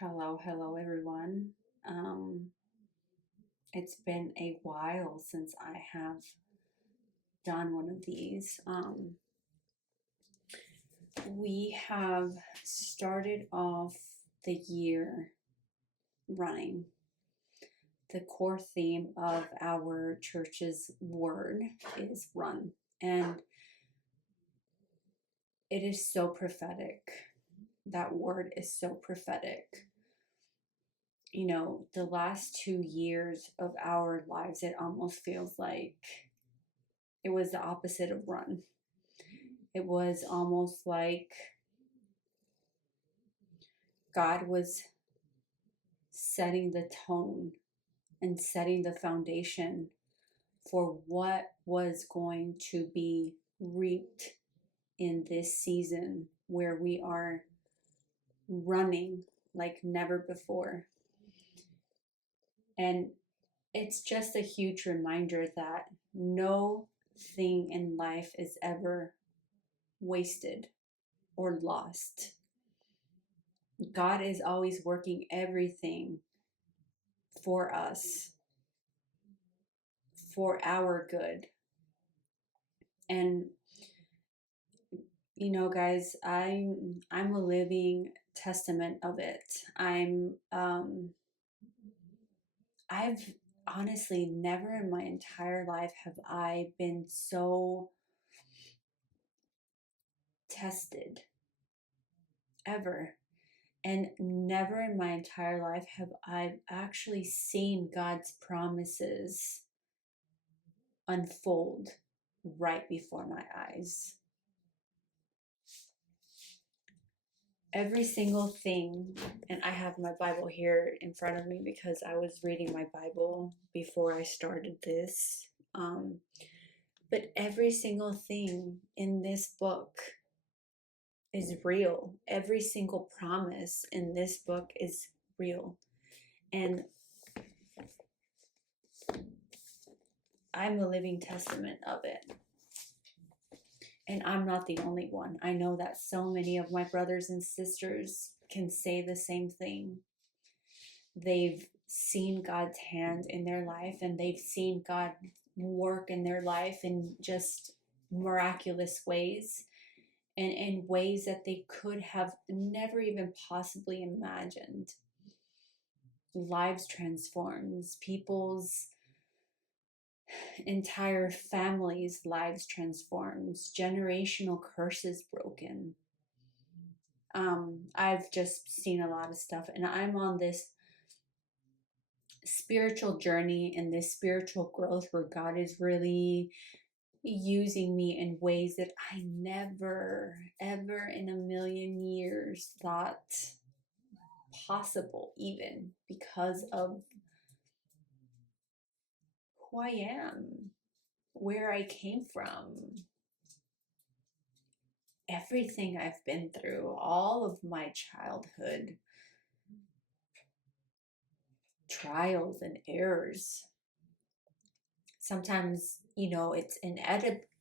Hello, everyone. Um, it's been a while since I have done one of these. We have started off the year running. The core theme of our church's word is run, and it is so prophetic. That word is so prophetic. The last 2 years of our lives, it almost feels like it was the opposite of run. It was almost like God was setting the tone and setting the foundation for what was going to be reaped in this season where we are running like never before. And it's just a huge reminder that no thing in life is ever wasted or lost. God is always working everything for us, for our good. And guys, I'm a living testament of it. I've honestly never in my entire life have I been so tested ever. And never in my entire life have I actually seen God's promises unfold right before my eyes. Every single thing, and I have my Bible here in front of me because I was reading my Bible before I started this. But every single thing in this book is real. Every single promise in this book is real. And I'm a living testament of it. And I'm not the only one. I know that so many of my brothers and sisters can say the same thing. They've seen God's hand in their life, and they've seen God work in their life in just miraculous ways, and in ways that they could have never even possibly imagined. Lives transforms, people's entire families' lives transforms, generational curses broken. I've just seen a lot of stuff, and I'm on this spiritual journey and this spiritual growth where God is really using me in ways that I never, ever in a million years thought possible, even because of who I am, where I came from, everything I've been through, all of my childhood, trials and errors. Sometimes, it's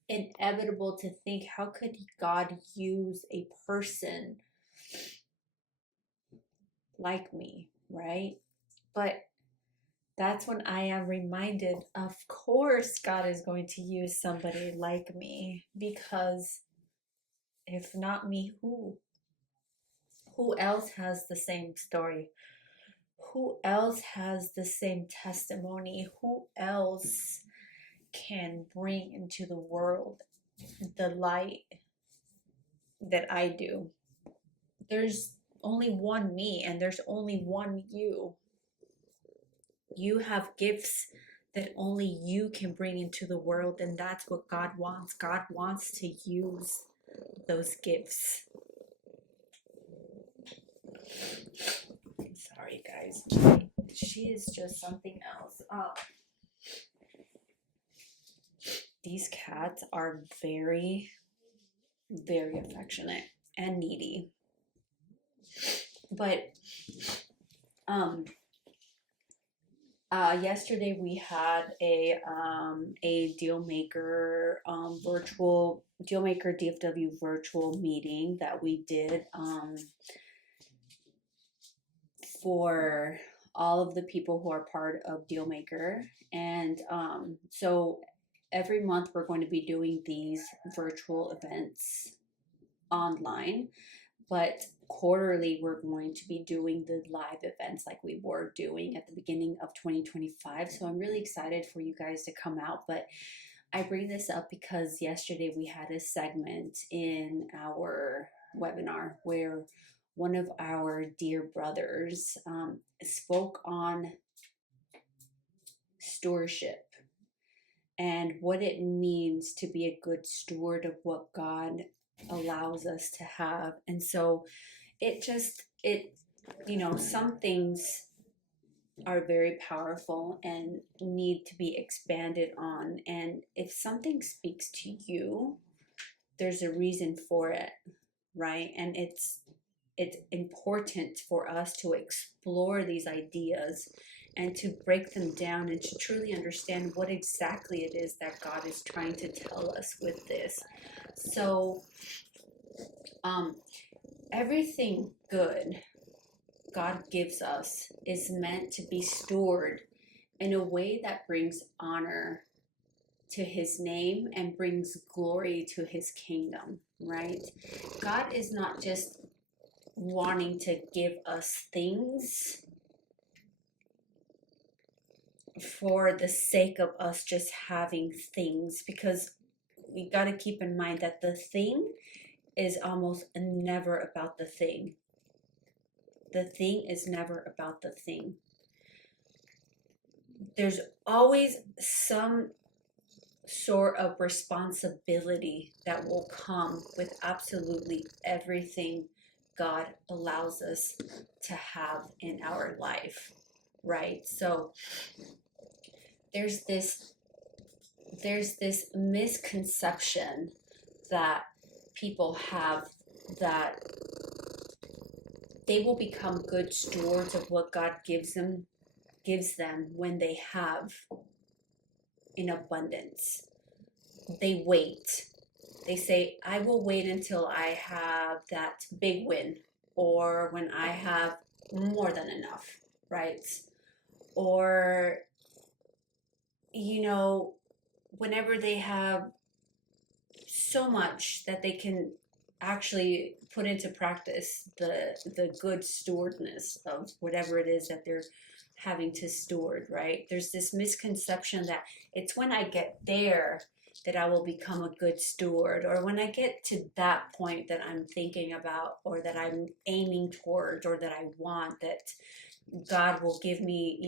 inevitable to think, how could God use a person like me, right? But that's when I am reminded, of course, God is going to use somebody like me, because if not me, who? Who else has the same story? Who else has the same testimony? Who else can bring into the world the light that I do? There's only one me, and there's only one you. You have gifts that only you can bring into the world, and that's what God wants. God wants to use those gifts. Sorry, guys. She is just something else. These cats are very, very affectionate and needy. But yesterday we had a Dealmaker virtual Dealmaker DFW virtual meeting that we did for all of the people who are part of Dealmaker. And so every month we're going to be doing these virtual events online, but quarterly we're going to be doing the live events like we were doing at the beginning of 2025. So I'm really excited for you guys to come out. But I bring this up because yesterday we had a segment in our webinar where one of our dear brothers spoke on stewardship and what it means to be a good steward of what God allows us to have. And so some things are very powerful and need to be expanded on. And if something speaks to you, there's a reason for it, right? And it's important for us to explore these ideas and to break them down and to truly understand what exactly it is that God is trying to tell us with this. So everything good God gives us is meant to be stored in a way that brings honor to his name and brings glory to his kingdom, right? God is not just wanting to give us things for the sake of us just having things, because we got to keep in mind that the thing is almost never about the thing. The thing is never about the thing. There's always some sort of responsibility that will come with absolutely everything God allows us to have in our life, right? So there's this misconception that people have that they will become good stewards of what God gives them when they have in abundance. They wait. They say, I will wait until I have that big win, or when I have more than enough, right? Or, whenever they have so much that they can actually put into practice the good stewardness of whatever it is that they're having to steward, right? There's this misconception that it's when I get there that I will become a good steward, or when I get to that point that I'm thinking about, or that I'm aiming towards, or that I want, that God will give me,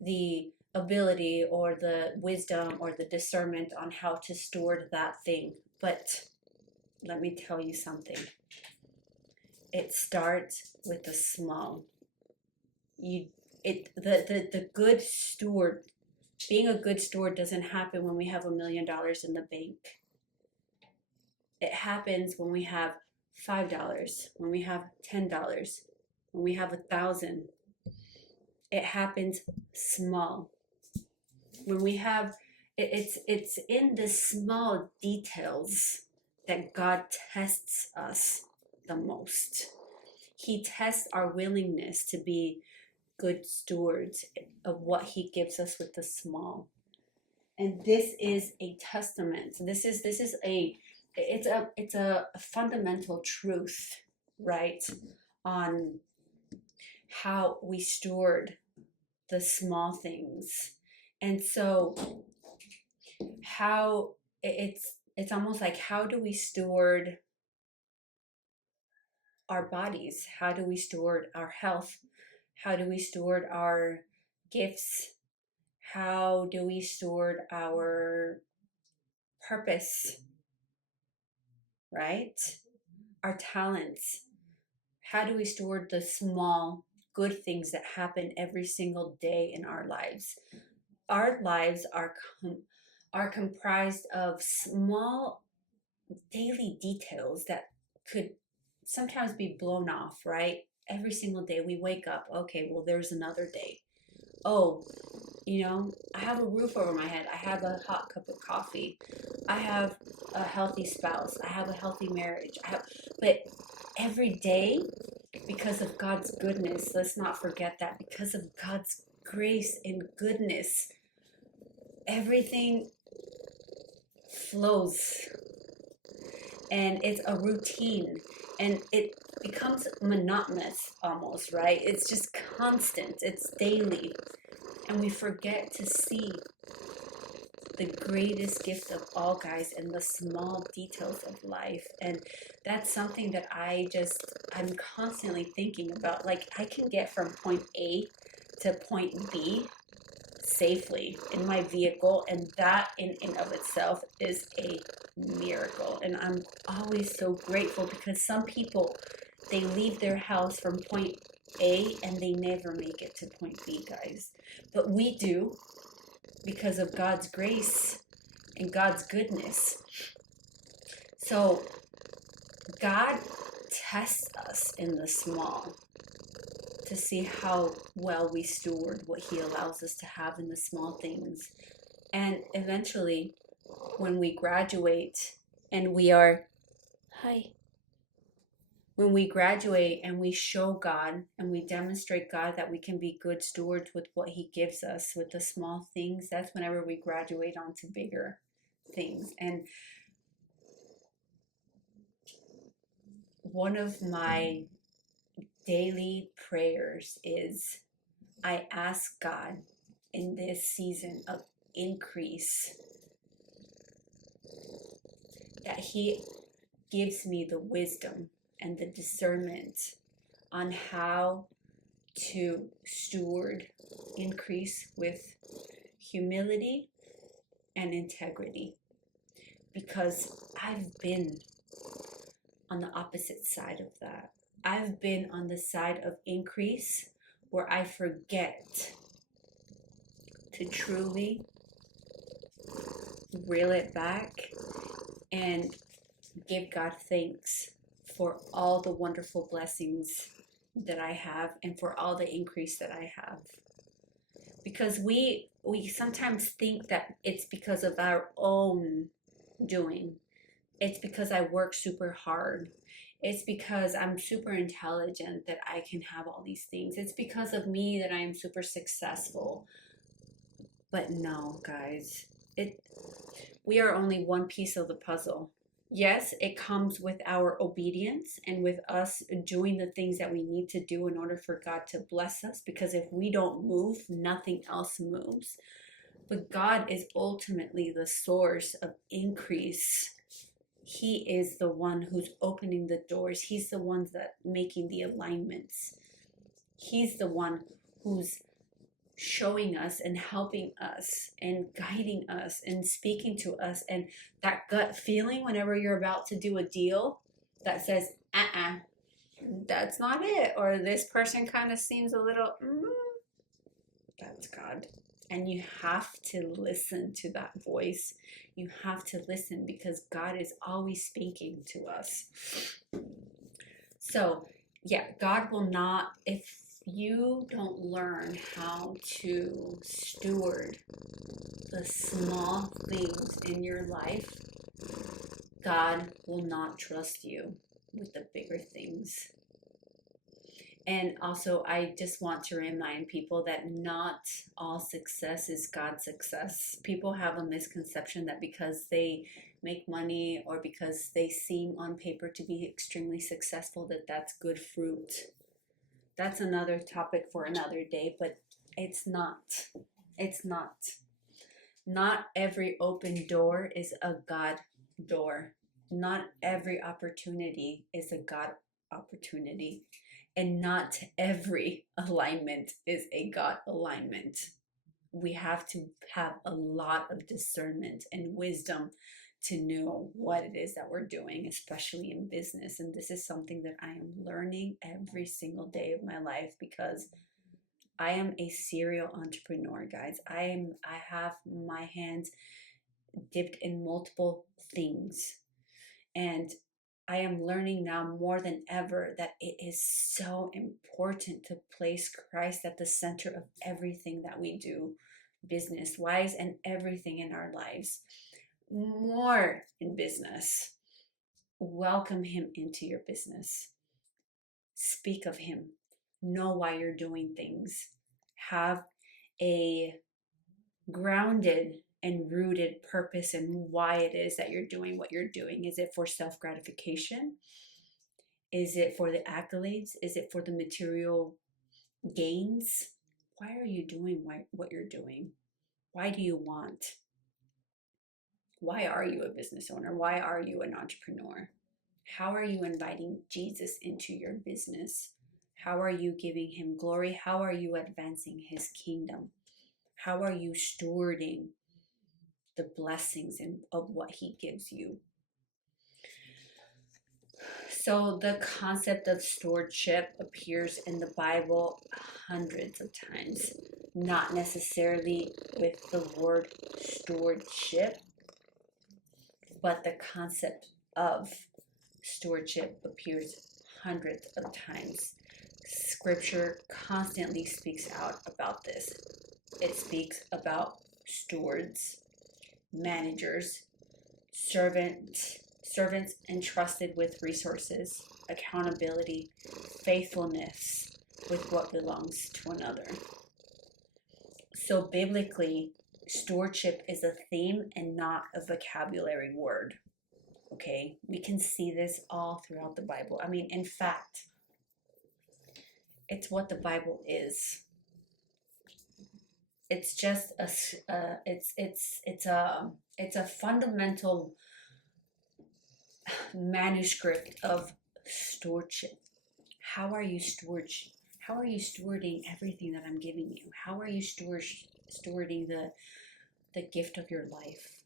the ability or the wisdom or the discernment on how to steward that thing. But let me tell you something. It starts with the small. The good steward, being a good steward doesn't happen when we have $1 million in the bank. It happens when we have $5, when we have $10, when we have 1,000. It happens small. When we have, it's in the small details that God tests us the most. He tests our willingness to be good stewards of what he gives us with the small. And this is a testament. It's a fundamental truth, right? On how we steward the small things. And so how it's almost like, how do we steward our bodies? How do we steward our health? How do we steward our gifts? How do we steward our purpose, right? Our talents. How do we steward the small good things that happen every single day in our lives? Our lives are comprised of small daily details that could sometimes be blown off, right? Every single day we wake up, okay, well, there's another day. Oh, I have a roof over my head. I have a hot cup of coffee. I have a healthy spouse. I have a healthy marriage. But every day because of God's goodness. Let's not forget that because of God's grace and goodness, everything flows, and it's a routine, and it becomes monotonous almost, right? It's just constant, it's daily, and we forget to see the greatest gift of all, guys, in the small details of life. And that's something that I'm constantly thinking about. Like, I can get from point A to point B safely in my vehicle, and that in and of itself is a miracle. And I'm always so grateful, because some people, they leave their house from point A and they never make it to point B, guys. But we do, because of God's grace and God's goodness. So God tests us in the small to see how well we steward what he allows us to have in the small things. And eventually, when we graduate and we are, when we graduate and we show God and we demonstrate God that we can be good stewards with what he gives us, with the small things, that's whenever we graduate onto bigger things. And one of my daily prayers is, I ask God in this season of increase that he gives me the wisdom and the discernment on how to steward increase with humility and integrity, because I've been on the opposite side of that. I've been on the side of increase where I forget to truly reel it back and give God thanks for all the wonderful blessings that I have and for all the increase that I have. Because we sometimes think that it's because of our own doing. It's because I work super hard. It's because I'm super intelligent that I can have all these things. It's because of me that I am super successful. But no, guys, we are only one piece of the puzzle. Yes, it comes with our obedience and with us doing the things that we need to do in order for God to bless us, because if we don't move, nothing else moves. But God is ultimately the source of increase. He is the one who's opening the doors. He's the one that making the alignments. He's the one who's showing us and helping us and guiding us and speaking to us. And that gut feeling whenever you're about to do a deal that says, that's not it, or this person kind of seems a little, that's God. And you have to listen to that voice. You have to listen, because God is always speaking to us. So, yeah, God will not, if you don't learn how to steward the small things in your life, God will not trust you with the bigger things. And also, I just want to remind people that not all success is God's success. People have a misconception that because they make money or because they seem on paper to be extremely successful, that that's good fruit. That's another topic for another day, but it's not. It's not. Not every open door is a God door. Not every opportunity is a God opportunity. And not every alignment is a God alignment. We have to have a lot of discernment and wisdom to know what it is that we're doing, especially in business. And this is something that I am learning every single day of my life, because I am a serial entrepreneur, guys. I have my hands dipped in multiple things. And I am learning now more than ever that it is so important to place Christ at the center of everything that we do, business-wise, and everything in our lives. More in business. Welcome him into your business. Speak of him. Know why you're doing things. Have a grounded and rooted purpose in why it is that you're doing what you're doing. Is it for self gratification? Is it for the accolades? Is it for the material gains? Why are you doing what you're doing? Why do you want? Why are you a business owner? Why are you an entrepreneur? How are you inviting Jesus into your business? How are you giving him glory? How are you advancing his kingdom? How are you stewarding the blessings of what he gives you? So the concept of stewardship appears in the Bible hundreds of times, not necessarily with the word stewardship, but the concept of stewardship appears hundreds of times. Scripture constantly speaks out about this. It speaks about stewards, managers, servants entrusted with resources, accountability, faithfulness with what belongs to another. So biblically, stewardship is a theme and not a vocabulary word. Okay, we can see this all throughout the Bible. I mean, in fact, it's what the Bible is. It's just it's a fundamental manuscript of stewardship. How are you stewardship? How are you stewarding everything that I'm giving you? How are you stewarding the gift of your life,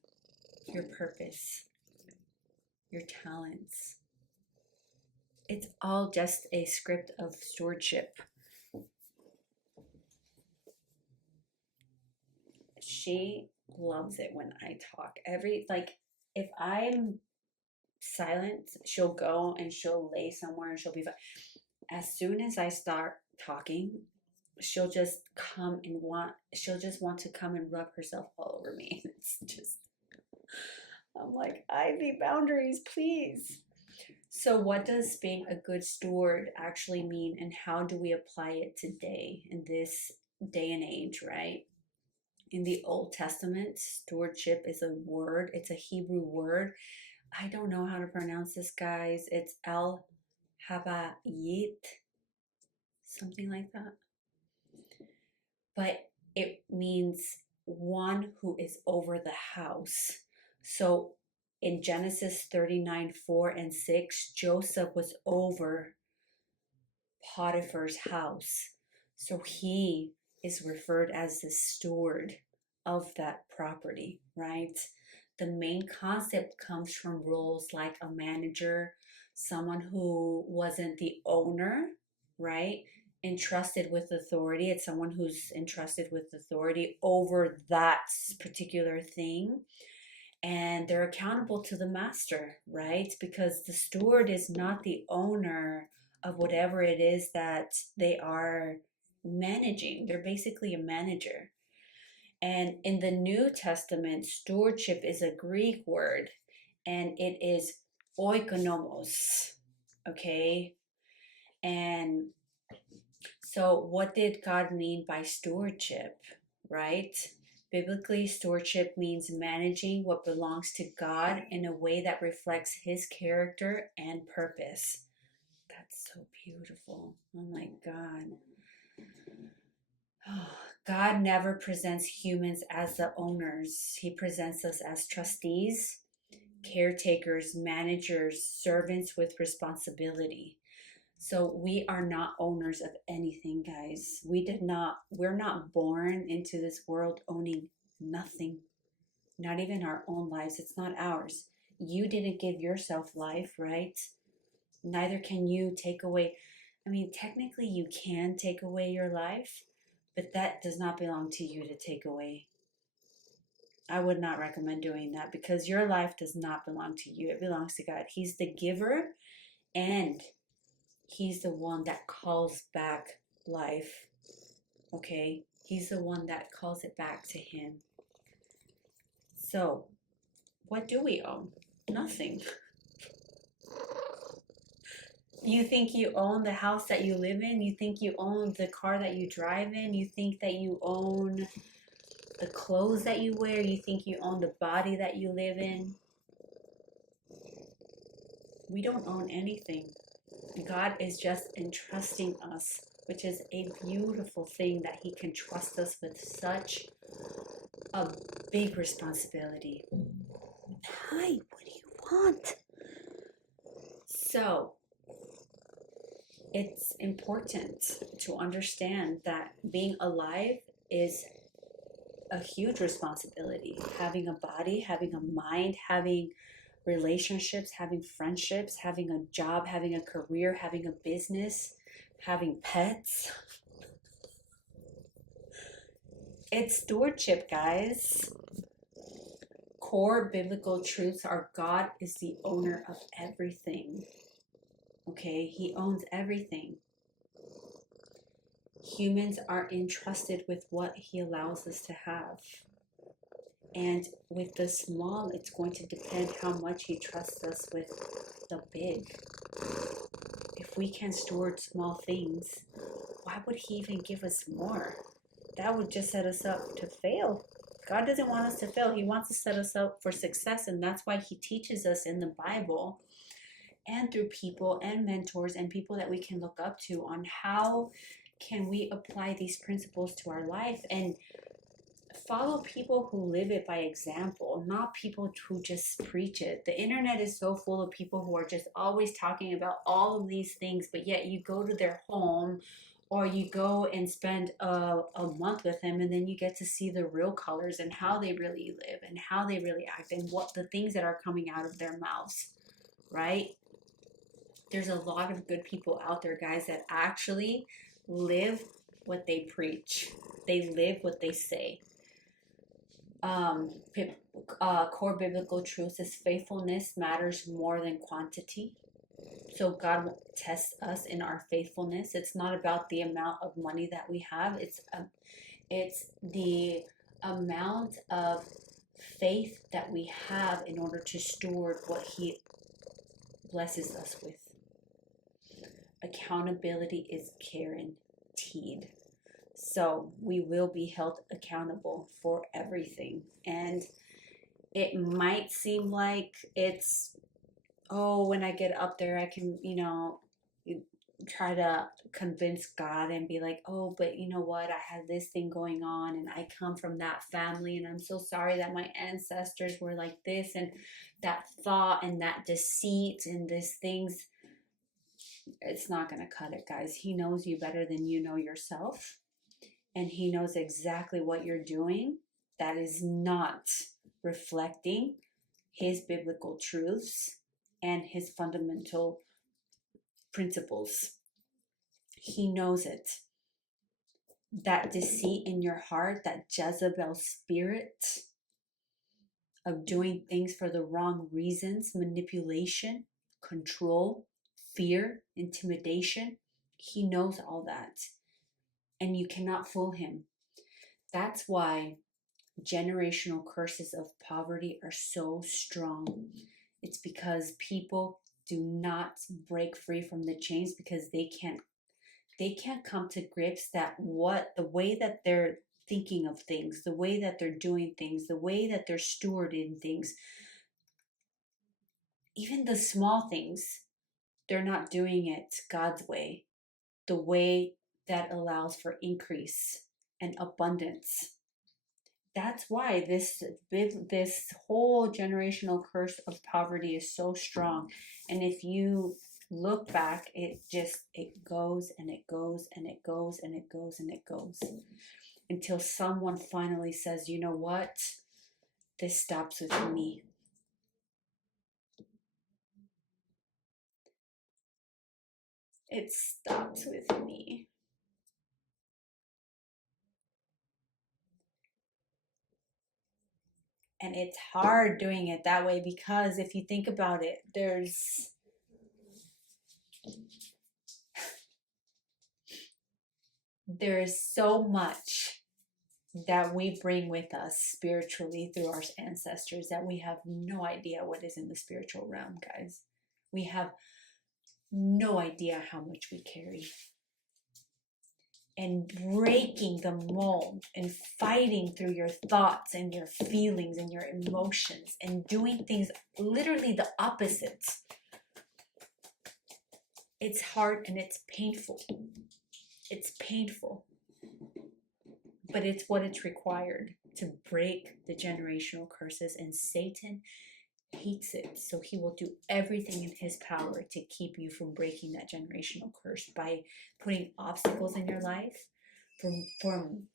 your purpose, your talents? It's all just a script of stewardship. She loves it when I talk. If I'm silent, she'll go and she'll lay somewhere and she'll be fine. As soon as I start talking, she'll just want to come and rub herself all over me. It's just, I'm like, Ivy, boundaries, please. So what does being a good steward actually mean, and how do we apply it today in this day and age, right? In the Old Testament, stewardship is a word. It's a Hebrew word. I don't know how to pronounce this, guys. It's El Habayit, something like that. But it means one who is over the house. So in Genesis 39:4-6, Joseph was over Potiphar's house. So he is referred as the steward of that property, right? The main concept comes from roles like a manager, someone who wasn't the owner, right? Entrusted with authority. It's someone who's entrusted with authority over that particular thing. And they're accountable to the master, right? Because the steward is not the owner of whatever it is that they are managing. They're basically a manager. And in the New Testament, stewardship is a Greek word, and it is oikonomos, okay? And so what did God mean by stewardship, right? Biblically, stewardship means managing what belongs to God in a way that reflects his character and purpose. That's so beautiful. Oh my God. God never presents humans as the owners. He presents us as trustees, caretakers, managers, servants with responsibility. So we are not owners of anything, guys. We're not born into this world owning nothing, not even our own lives. It's not ours. You didn't give yourself life, right? Neither can you take away. I mean, technically you can take away your life, but that does not belong to you to take away. I would not recommend doing that because your life does not belong to you. It belongs to God. He's the giver, and he's the one that calls back life. Okay? He's the one that calls it back to him. So, what do we own? Nothing. You think you own the house that you live in? You think you own the car that you drive in? You think that you own the clothes that you wear? You think you own the body that you live in? We don't own anything. God is just entrusting us, which is a beautiful thing that He can trust us with such a big responsibility. Hi, what do you want? So, it's important to understand that being alive is a huge responsibility. Having a body, having a mind, having relationships, having friendships, having a job, having a career, having a business, having pets. It's stewardship, guys. Core biblical truths are God is the owner of everything. Okay, He owns everything. Humans are entrusted with what He allows us to have. And with the small, it's going to depend how much He trusts us with the big. If we can steward small things, why would He even give us more? That would just set us up to fail. God doesn't want us to fail. He wants to set us up for success. And that's why He teaches us in the Bible and through people and mentors and people that we can look up to on how can we apply these principles to our life and follow people who live it by example, not people who just preach it. The internet is so full of people who are just always talking about all of these things, but yet you go to their home or you go and spend a month with them and then you get to see the real colors and how they really live and how they really act and what the things that are coming out of their mouths, right? There's a lot of good people out there, guys, that actually live what they preach. They live what they say. Core biblical truth is faithfulness matters more than quantity. So God tests us in our faithfulness. It's not about the amount of money that we have. It's the amount of faith that we have in order to steward what He blesses us with. Accountability is guaranteed. So we will be held accountable for everything. And it might seem like it's, oh, when I get up there, I can, try to convince God and be like, oh, but you know what? I have this thing going on and I come from that family and I'm so sorry that my ancestors were like this and that thought and that deceit and these things. It's not going to cut it, guys. He knows you better than you know yourself. And He knows exactly what you're doing that is not reflecting His biblical truths and His fundamental principles. He knows it. That deceit in your heart, that Jezebel spirit of doing things for the wrong reasons, manipulation, control, fear, intimidation, He knows all that. And you cannot fool Him. That's why generational curses of poverty are so strong. It's because people do not break free from the chains because they can't come to grips that the way that they're thinking of things, the way that they're doing things, the way that they're stewarding things, even the small things, they're not doing it God's way, the way that allows for increase and abundance. That's why this whole generational curse of poverty is so strong. And if you look back, it goes and it goes and it goes and it goes and it goes until someone finally says, you know what? This stops with me. It stops with me. And it's hard doing it that way because if you think about it, there's so much that we bring with us spiritually through our ancestors that we have no idea what is in the spiritual realm, guys. We have no idea how much we carry. And breaking the mold and fighting through your thoughts and your feelings and your emotions and doing things literally the opposite. It's hard and it's painful. It's painful. But it's what it's required to break the generational curses, and Satan hates it. So he will do everything in his power to keep you from breaking that generational curse by putting obstacles in your life, from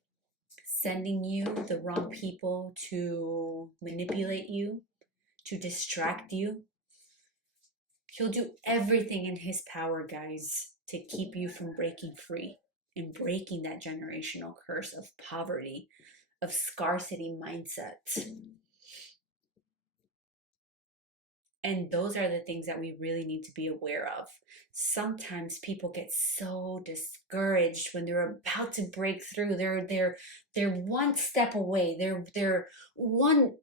sending you the wrong people to manipulate you, to distract you. He'll do everything in his power, guys, to keep you from breaking free and breaking that generational curse of poverty, of scarcity mindset. And those are the things that we really need to be aware of. Sometimes people get so discouraged when they're about to break through. They're one step away. They're one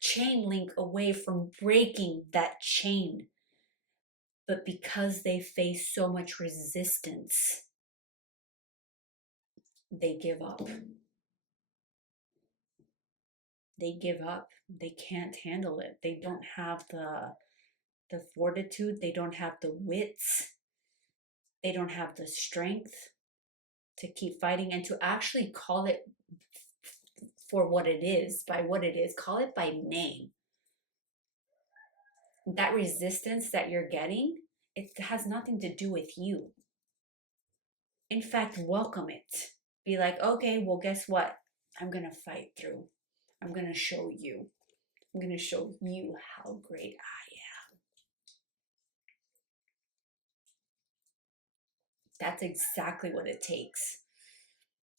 chain link away from breaking that chain. But because they face so much resistance, they give up. They give up. They can't handle it. They don't have the fortitude. They don't have the wits. They don't have the strength to keep fighting and to actually call it for what it is, by what it is. Call it by name. That resistance that you're getting, it has nothing to do with you. In fact, welcome it. Be like, okay, well, guess what? I'm going to fight through. I'm going to show you. I'm going to show you how great I am. That's exactly what it takes.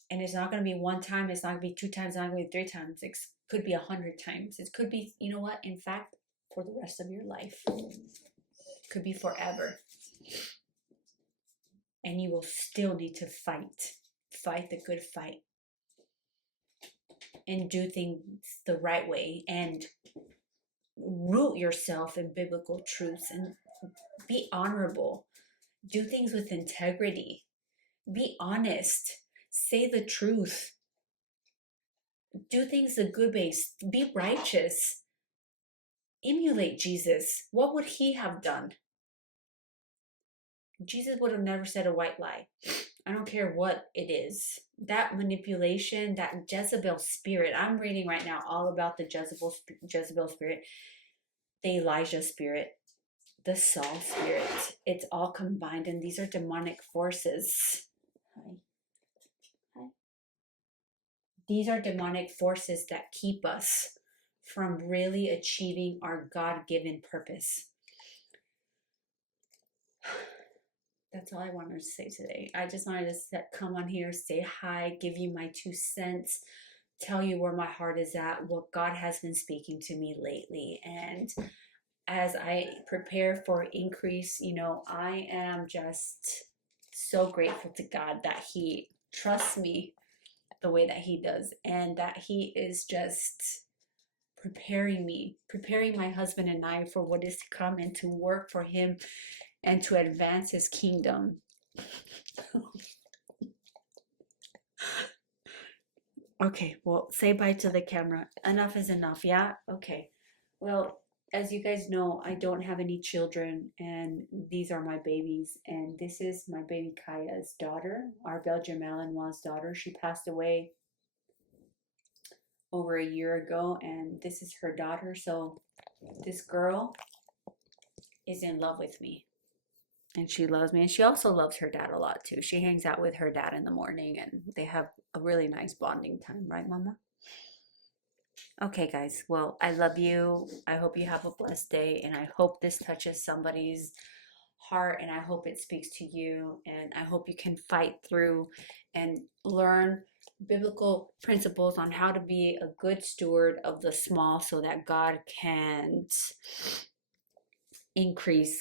And it's not going to be one time. It's not going to be 2 times. It's not going to be 3 times. It could be 100 times. It could be, you know what? In fact, for the rest of your life. It could be forever. And you will still need to fight. Fight the good fight. And do things the right way. And root yourself in biblical truths. And be honorable. Do things with integrity. Be honest. Say the truth. Do things the good way. Be righteous. Emulate Jesus. What would he have done? Jesus would have never said a white lie. I don't care what it is. That manipulation, that Jezebel spirit. I'm reading right now all about the Jezebel spirit, the Elijah spirit, the Saul spirit. It's all combined, and these are demonic forces. These are demonic forces that keep us from really achieving our God-given purpose. That's all I wanted to say today. I just wanted to come on here, say hi, give you my 2 cents, tell you where my heart is at, what God has been speaking to me lately. And as I prepare for increase, I am just so grateful to God that he trusts me the way that he does, and that he is just preparing my husband and I for what is to come, and to work for him and to advance his kingdom. Okay, well, say bye to the camera. Enough is enough, yeah? Okay. Well, as you guys know, I don't have any children, and these are my babies. And this is my baby Kaya's daughter, our Belgian Malinois daughter. She passed away over a year ago, and this is her daughter. So this girl is in love with me, and she loves me, and she also loves her dad a lot too. She hangs out with her dad in the morning, and they have a really nice bonding time, right, Mama? Okay, guys, well, I love you. I hope you have a blessed day, and I hope this touches somebody's heart, and I hope it speaks to you, and I hope you can fight through and learn biblical principles on how to be a good steward of the small, so that God can increase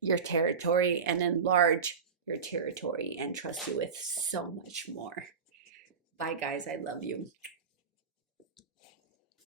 your territory and enlarge your territory and trust you with so much more. Bye, guys. I love you.